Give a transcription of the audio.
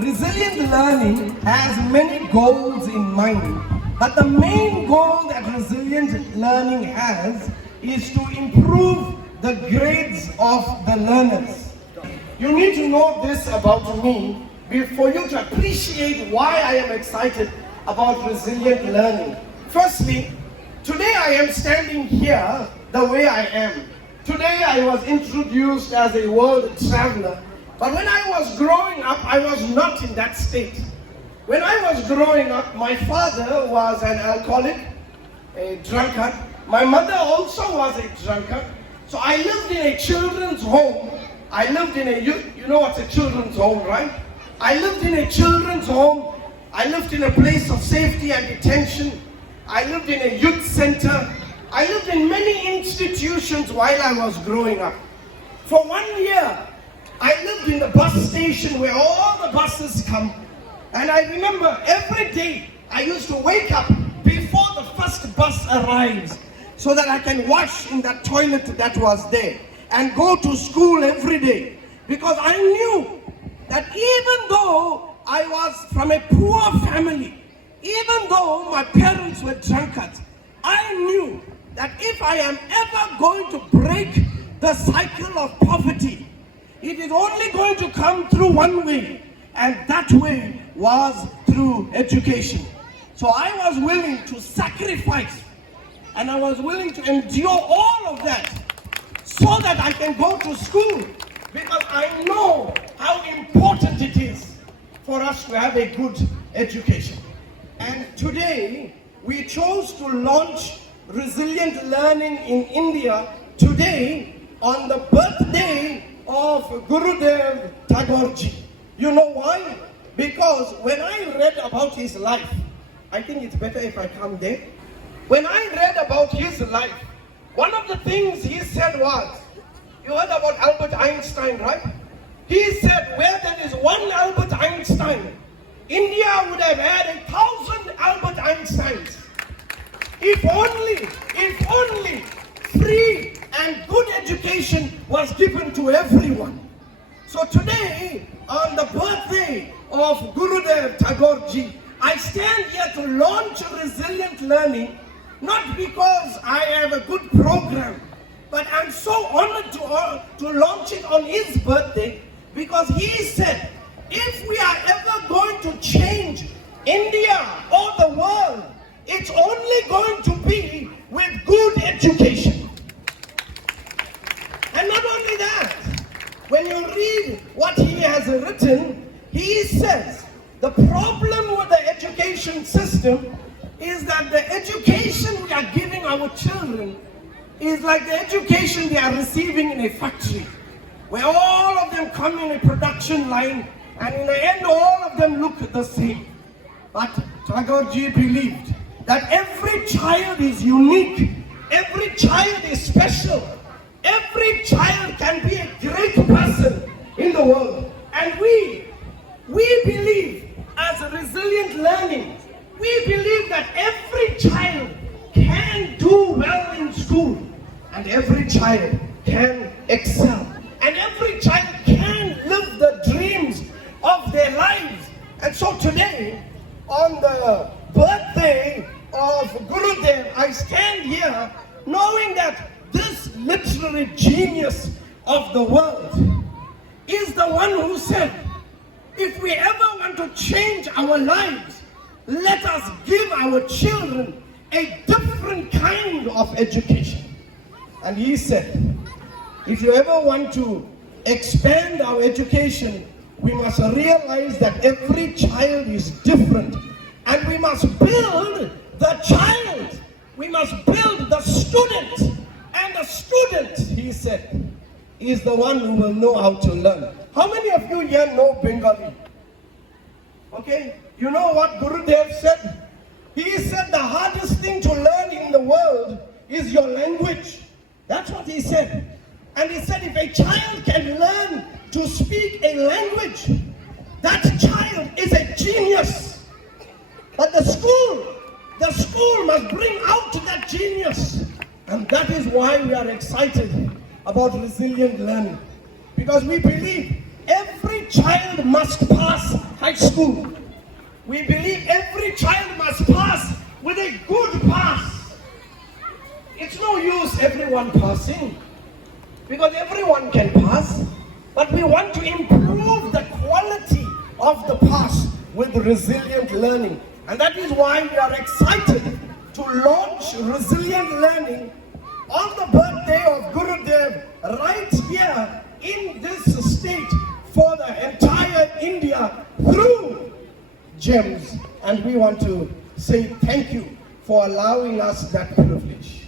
resilient learning has many goals in mind, but the main goal that resilient learning has is to improve the grades of the learners. You need to know this about me for you to appreciate why I am excited about resilient learning. Firstly, today I am standing here the way I am. Today I was introduced as a world traveler, but when I was growing up, I was not in that state. When I was growing up, my father was an alcoholic, a drunkard. My mother also was a drunkard. So I lived in a children's home. I lived in a, you know what's a children's home, right? I lived in a children's home. I lived in a place of safety and detention. I lived in a youth center. I lived in many institutions while I was growing up. For 1 year, I lived in the bus station where all the buses come. And I remember every day I used to wake up before the first bus arrives so that I can wash in that toilet that was there and go to school every day. Because I knew that even though I was from a poor family, even though my parents were drunkards, I knew that if I am ever going to break the cycle of poverty, it is only going to come through one way, and that way was through education. So I was willing to sacrifice, and I was willing to endure all of that so that I can go to school, because I know how important it is for us to have a good education. And today, we chose to launch resilient learning in India today on the birthday of Gurudev Tagoreji. You know why? Because when I read about his life, I think it's better if I come there. When I read about his life, one of the things he said was, you heard about Albert Einstein, right? He said, where there is one Albert Einstein, India would have had 1,000 Albert Einsteins. If only free and good education was given to everyone. So today, on the birthday of Gurudev Tagoreji, I stand here to launch resilient learning, not because I have a good program, but I'm so honored to launch it on his birthday, because he said, if we are ever going to change India or the world, it's only going to be with good education. And not only that, when you read what he has written, he says the problem with the education system is that the education we are giving our children is like the education they are receiving in a factory, where all of them come in a production line, and in the end all of them look the same. But Tagoreji believed that every child is unique, every child is special, every child can be a great person in the world. And we believe, as a resilient learning, we believe that every child can do well in school, and every child can excel, and every child can live the dreams of their lives. And so today, on the birthday of Gurudev, I stand here knowing that this literary genius of the world is the one who said, if we ever want to change our lives, let us give our children a different kind of education. And he said, if you ever want to expand our education, we must realize that every child is different, and we must build the child. We must build the student. And the student, he said, is the one who will know how to learn. How many of you here know Bengali? Okay, you know what Gurudev said? He said the hardest thing to learn in the world is your language. That's what he said. And he said if a child can learn to speak a language, that child is a genius. But the school must bring out that genius. And that is why we are excited about resilient learning. Because we believe every child must pass high school. We believe every child must pass with a good pass. It's no use everyone passing, because everyone can pass, but we want to improve the quality of the pass with resilient learning. And that is why we are excited to launch resilient learning on the birthday of Gurudev right here in this state for the entire India through GEMS. And we want to say thank you for allowing us that privilege.